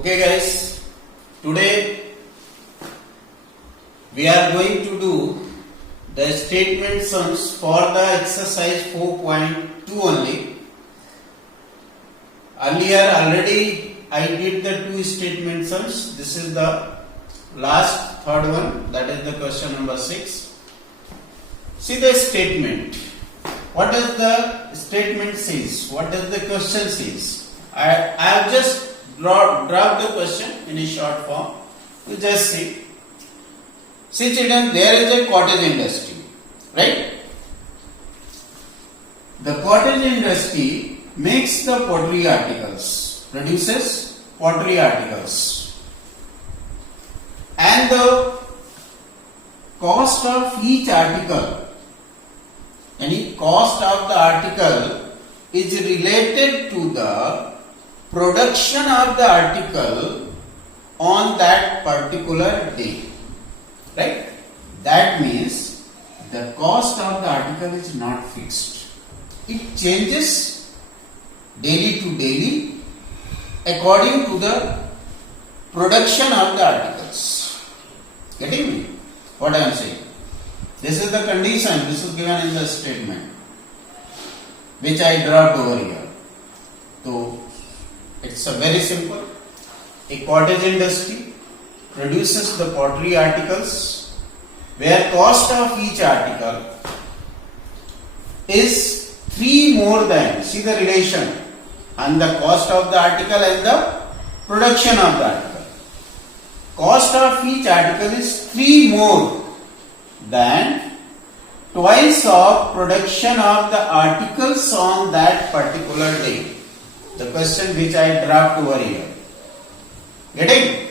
Okay guys, today we are going to do the statement sums for the exercise 4.2 only. Earlier already I did the two statement sums. This is the last third one, that is the question number 6. See the statement. What does the statement says? What does the question says? I have just dropped the question in a short form. You just see. See children, there is a cottage industry, right? The cottage industry makes the pottery articles, produces pottery articles, and the cost of each article, any cost of the article is related to the production of the article on that particular day, right? That means the cost of the article is not fixed. It changes daily to daily according to the production of the articles. Getting me? What I am saying? This is the condition, this is given in the statement which I dropped over here. So it's a very simple. A cottage industry produces the pottery articles where cost of each article is 3 more than, see the relation, and the cost of the article and the production of the article. Cost of each article is 3 more than twice of production of the articles on that particular day. The question which I dropped over here. Getting?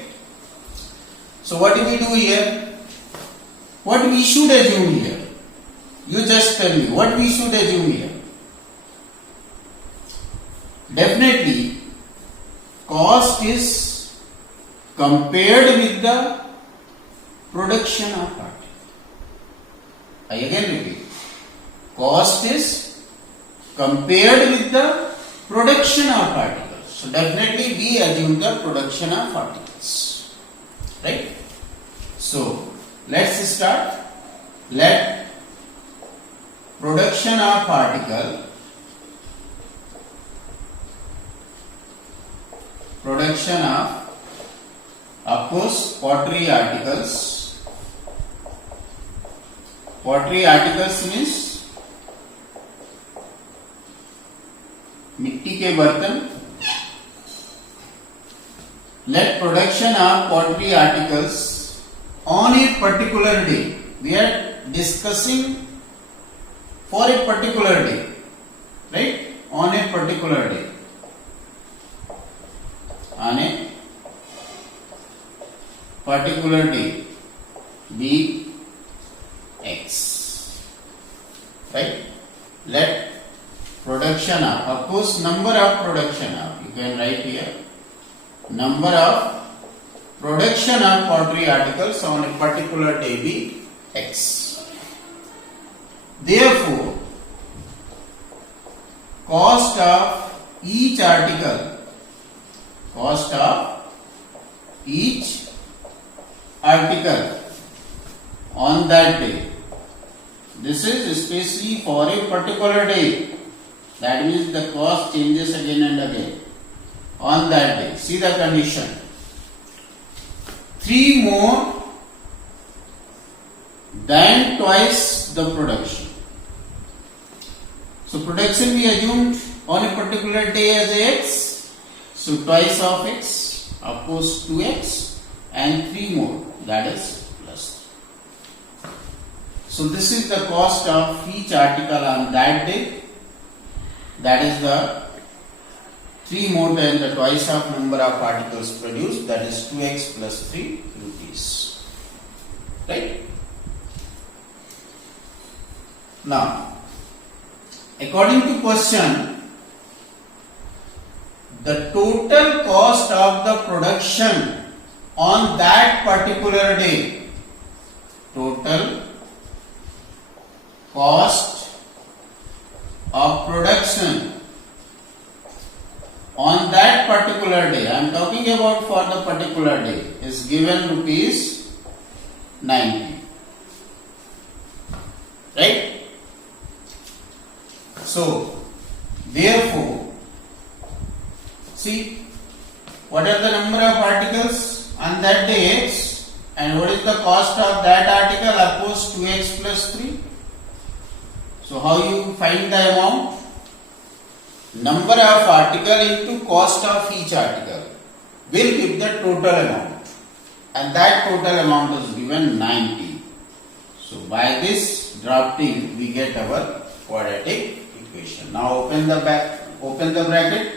So what do we do here? What we should assume here? You just tell me what we should assume here. Definitely cost is compared with the production of article. I again repeat. Cost is compared with the production of articles. So definitely we assume the production of articles. Right? So let's start. Let production of article, production of course pottery articles. Pottery articles means मिट्टी के बर्तन. Let production of pottery articles on a particular day. We are discussing for a particular day, right? On a particular day. On a particular day. Be X. Right? Let production of course number of production of, you can write here, number of production of pottery articles on a particular day be X. Therefore, cost of each article, cost of each article on that day. This is especially for a particular day. That means the cost changes again and again on that day. See the condition. 3 more than twice the production. So production we assumed on a particular day as X. So twice of X, of course 2X, and 3 more, that is plus. So this is the cost of each article on that day. That is the 3 more than the twice of number of articles produced, that is 2x plus 3 rupees. Right? Now, according to question, the total cost of the production on that particular day, total cost of production on that particular particular day, I am talking about for the particular day, is given rupees 90. Right? So, therefore, see, what are the number of articles on that day? X. And what is the cost of that article? Of course, 2x plus 3. So, how you find the amount? Number of article into cost of each article will give the total amount. And that total amount is given 90. So, by this drafting, we get our quadratic equation. Now, open the bracket.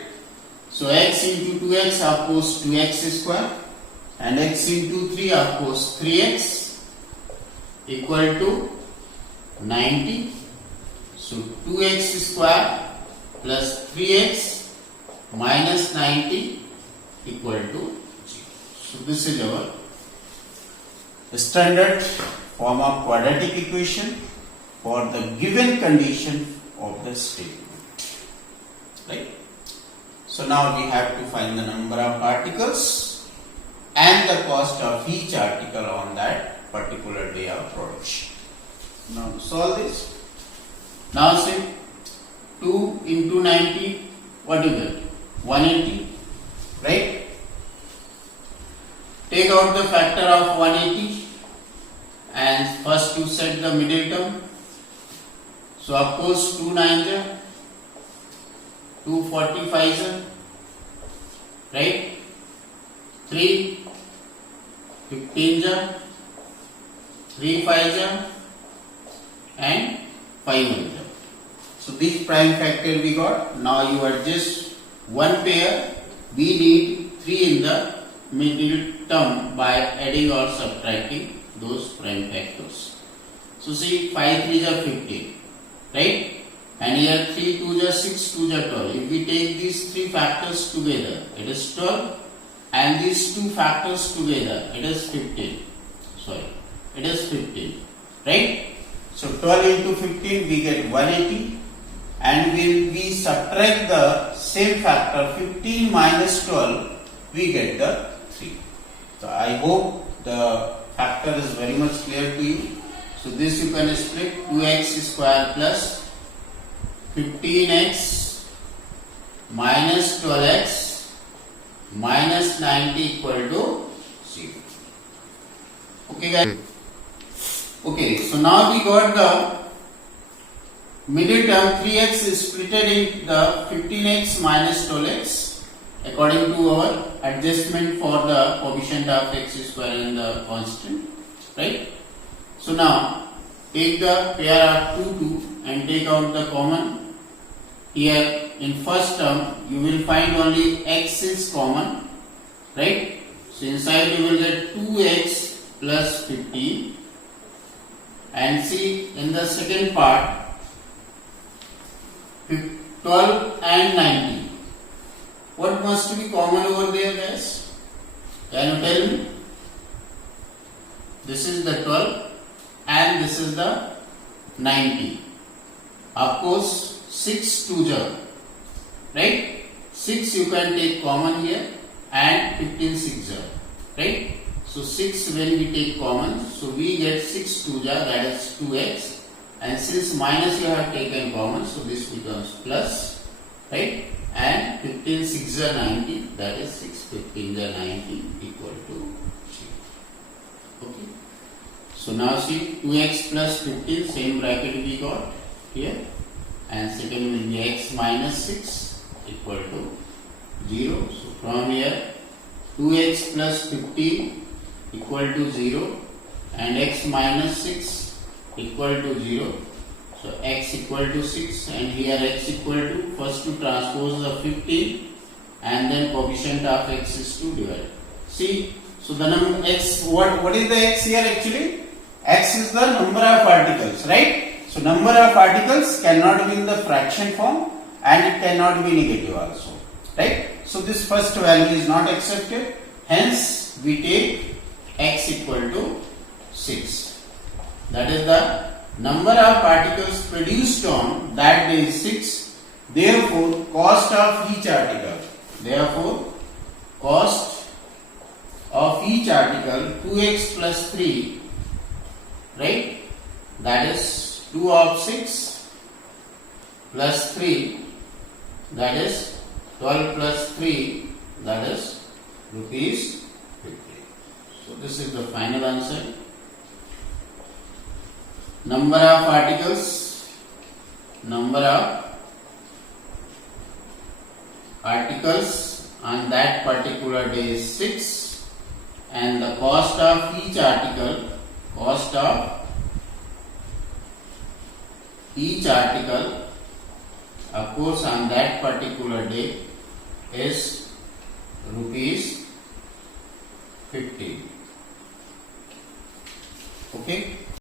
So, x into 2x, of course, 2x square, and x into 3, of course, 3x equal to 90. So, 2x square plus 3x minus 90 equal to 0. So, this is our standard form of quadratic equation for the given condition of the statement. Right? So now we have to find the number of articles and the cost of each article on that particular day of production. Now solve this. Now say 2 into 90, what you get? 180, right? Take out the factor of 180 and first you set the middle term. So of course 2 9s are 245s, right? 3 15s, 3 5s, and 5 1s. So these prime factor we got. Now you adjust one pair. We need 3 in the middle term by adding or subtracting those prime factors. So see 5 3s are 15, right? And here 3 2s are 6, 2s are 12. If we take these 3 factors together, it is 12, and these 2 factors together, it is 15. Sorry, it is 15, right? So 12 into 15, we get 180, and when we subtract the same factor, 15 minus 12, we get the 3. So I hope the factor is very much clear to you. So this you can split 2x square plus 15x minus 12x minus 90 equal to 0. Okay guys? Okay, so now we got the middle term 3x is split in the 15x minus 12x according to our adjustment for the coefficient of x square in the constant, right? So now take the pair of 2 2 and take out the common. Here in first term you will find only x is common, right? So inside you will get 2x plus 15, and see in the second part 12 and 90. What must be common over there, guys? Can you tell me? This is the 12 and this is the 90. Of course 6 2s are, right? 6 you can take common here, and 15 6s are, right? So 6 when we take common, so we get 6 2s are, that is 2x, and since minus you have taken common, so this becomes plus, right? And 15 6s are 90, that is 6 15s are 90 equal to 0. Okay. So now see 2x plus 15, same bracket we got here, and second will be x minus 6 equal to 0. So from here 2x plus 15 equal to 0 and x minus 6 equal to 0. So x equal to 6 and here x equal to, first to transpose the 15 and then coefficient of x is 2 divided. See, so the number x, what is the x here actually? X is the number of articles, right? So number of articles cannot be in the fraction form and it cannot be negative also, right? So this first value is not accepted, hence we take x equal to 6. That is the number of particles produced on that day is 6. Therefore, cost of each article. Therefore, cost of each article 2x plus 3, right? That is 2 of 6 plus 3, that is 12 plus 3, that is rupees 50. So this is the final answer. Number of articles on that particular day is 6, and the cost of each article, of course, on that particular day is rupees 50. Okay.